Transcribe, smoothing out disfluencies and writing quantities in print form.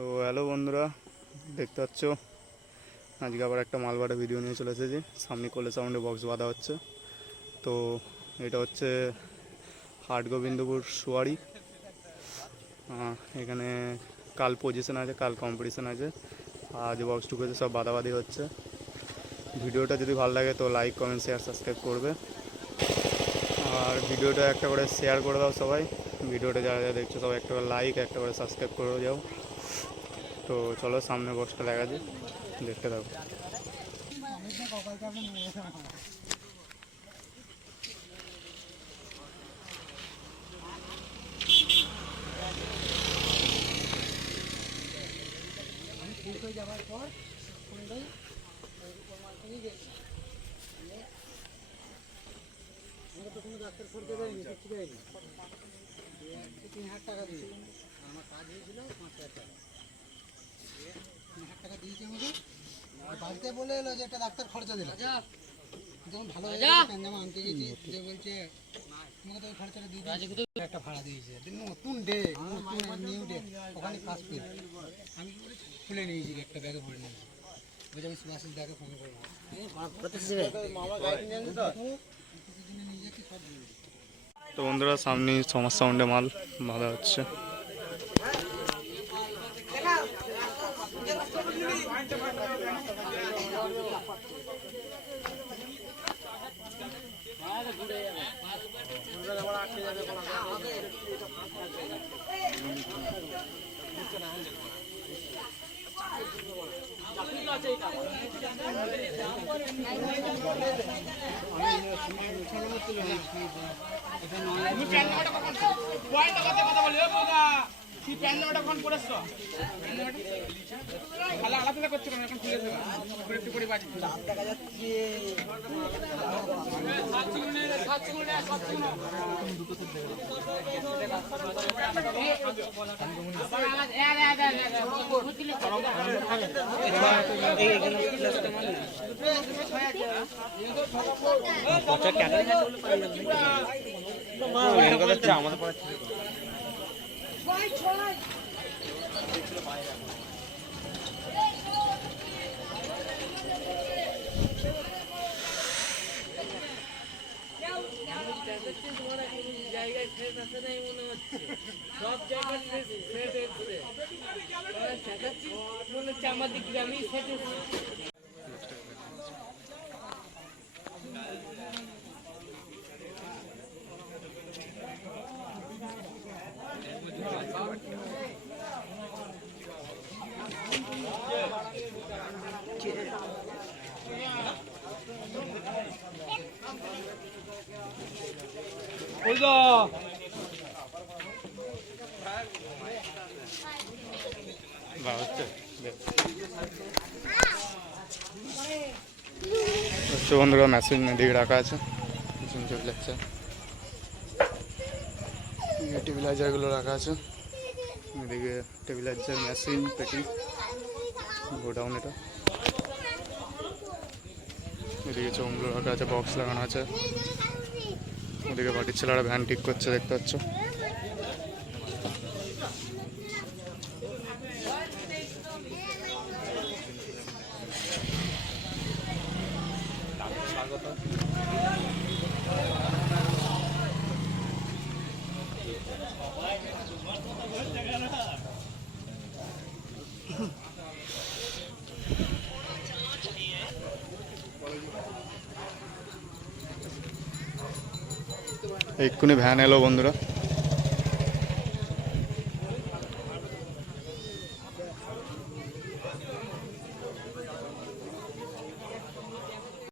তো হ্যালো বন্ধুরা, দেখতে পাচ্ছ আজকে আবার একটা মালবাটা ভিডিও নিয়ে চলে এসেছি। সামনে কোলে সাউন্ডে বক্স বাঁধা হচ্ছে। তো এটা হচ্ছে হাট গোবিন্দপুর সুয়ারি। এখানে কাল পজিশন আছে, কাল কম্পিটিশান আছে। আজ বক্স টুকুতে সব বাঁধাবাঁধি হচ্ছে। ভিডিওটা যদি ভালো লাগে তো লাইক, কমেন্ট, শেয়ার, সাবস্ক্রাইব করবে। আর ভিডিওটা একটা করে শেয়ার করে দাও সবাই। ভিডিওটা যারা যারা দেখছো সবাই একটা করে লাইক, একটা করে সাবস্ক্রাইব করে যাও। তো চলো সামনে বক্সটা দেখা যায়, দেখতে থাকো। যাওয়ার পর তো কোনো ডাক্তার করতে দেয়নি, কিছু দেয়নি। 3,000 টাকা দিয়েছে, আমার কাজ হয়েছিল 5,000 টাকা। 3,000 টাকা দিয়েছে আমাকে, বাড়িতে বলে এলো যে একটা ডাক্তার খরচা দিল। যখন ভালো হয়ে গেছে প্যান্ডামা আনতে গেছি, যে বলছে তোমাকে তো ওই খরচাটা দিয়ে দিয়েছে, একটা ভাড়া দিয়েছে। নতুন ডে, নতুন নিউ ডে, ওখানে কাজ পেয়ে আমি খুলে নিয়েছি, একটা ব্যাগে ভরে নিয়েছি। বলছে আমি সুভাষিস দাকে ফোন করবো। তো বন্ধুরা, সামনে সমাজ সাউন্ডে মাল বাঁধা হচ্ছে। সব জায়গায় আমাদের গ্রামেই সেট বন্ধুরা, মেশিন এদিকে রাখা আছে, মেশিন চলে যাচ্ছে। টেবিলাইজারগুলো রাখা আছে এদিকে, টেবিলাইজার মেশিন পেটি গোডাউন। এটা এদিকে চোঙগুলো রাখা আছে, বক্স লাগানো আছে। ওদিকে বাড়ির ছেলেরা ভ্যান ঠিক করছে, দেখতে পাচ্ছ। এক্ষুনি ভ্যান এলো বন্ধুরা।